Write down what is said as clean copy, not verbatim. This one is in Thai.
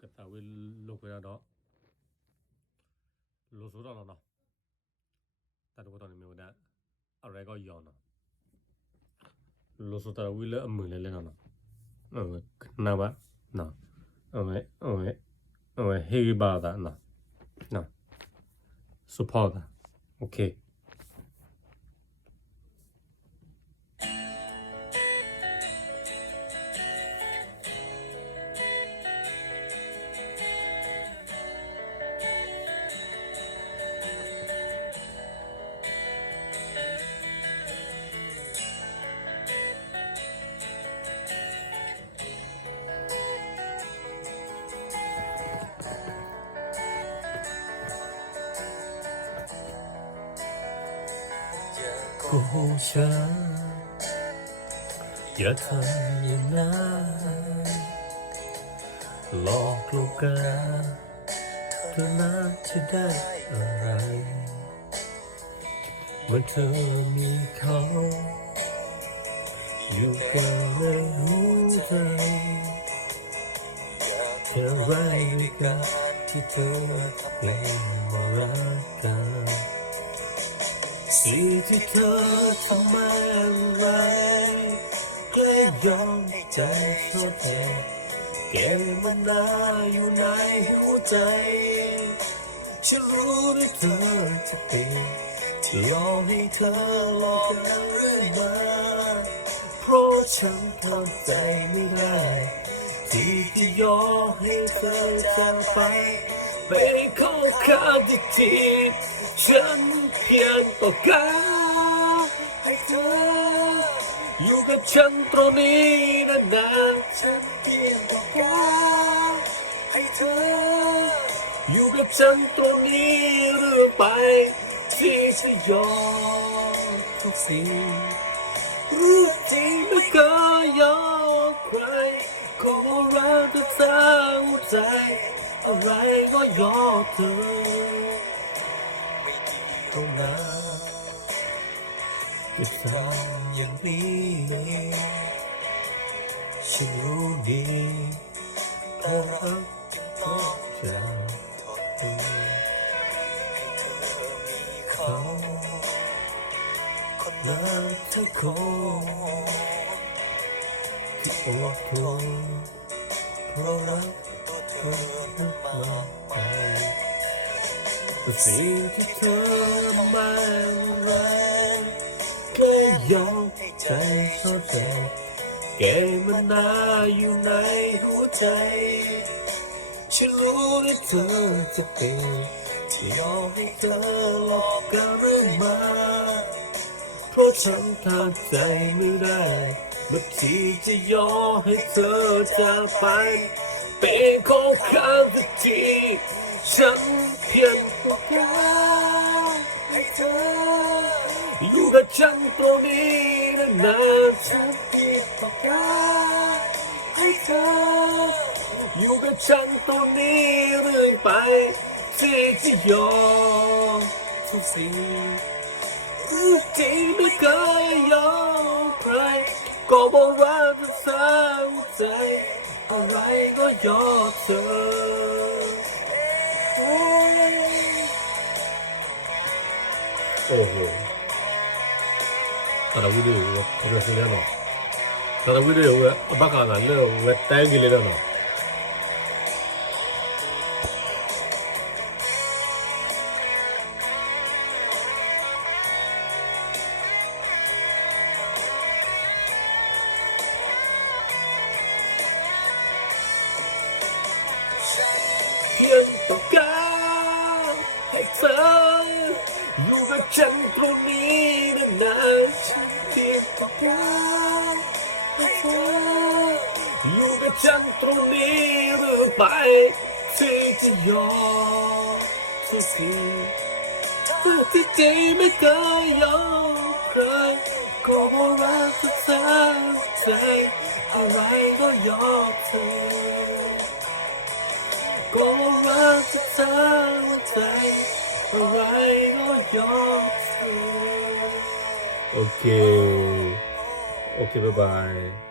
กตาวิลูกแล้วเนาะลูสุดแล้วเนาะแต่ทุกตอนนี้มีวันนี้อะไรก็ย้อนเนาะลูสุดแต่วิลล์มือเลยเนาะน่าบ้าเนาะเฮกิบ้าตาเนาะสุภาพโอเคกูฉันอย่าทำอย่างนั้นหลอกลูกกันเธอน่าจะได้อะไรเมื่อเธอมีเขาอยู่กันและรู้ใจเธอไร้ด้วยกันที่เธอเป็นมารักกันสิ่งที่เธอทำมาอะไรแกล้งยอมให้ใจชอบเธอเก็บมันนานอยู่ในหัวใจฉันรู้ว่าเธอจะเป็นที่ยอมให้เธอหลอกกันเรื่อยมาเพราะฉันทำใจไม่ได้ที่จะยอมให้เธอจากไปเป็นข้อขาดที่ฉันเพียงต้องการให้เธออยู่กับฉันตรงนี้นานๆฉันเพียงต้องการให้เธออยู่กับฉันตรงนี้เรื่อยไปที่จะยอมทุกสิ่งรู้จริงไม่เคยยอมใครขอรักเธอหัวใจอะไรก็ยอมเธอตรงนั้นจะทำอย่างนี้ฉันรู้ดีเพราะรักเพราะจะทนเขาคนนั้นเธอคงที่อดทนเพราะรักเธอนั้นมากไปแต่สิ่งที่เธอไม่รักแค่ยอมให้ใจเข้าใจเก็บมันนานอยู่ในหัวใจฉันรู้ว่าเธอจะเป็นที่ยอมให้เธอหลอกกันเรื่อยมาเพราะฉันทำใจไม่ได้บางทีจะยอมให้เธอจากไปเป็นของข้าสักทีฉันเพียงต้องการให้เธออยู่กับฉันตรงนี้นานๆฉันเพียงต้องการให้เธออยู่กับฉันตรงนี้เรื่อยไปที่จะยอมทุกสิ่งรู้จริงไม่เคยยอมใครก็บอกว่าจะสร้างใจอะไรก็ยอมเธอโอ้โหแต่ละวิดีโอเรื่องนี้เนาะแต่ละวิดีโอบ้ากันเรื่องเว็บแตงกินเลยเนาะเพียงต้องการให้เธออยู่กับฉันตรงนี้นานๆฉันเพียงต้องการให้เธออยู่กับฉันตรงนี้เรื่อยไปที่จะยอมทุกสิ่งที่ใจไม่เคยยอมใครก็บอกรักเธอใจอะไรก็ยอมเธอก็รักเธอใจอะไรก็ยอมเธอโอเคบ๊ายบาย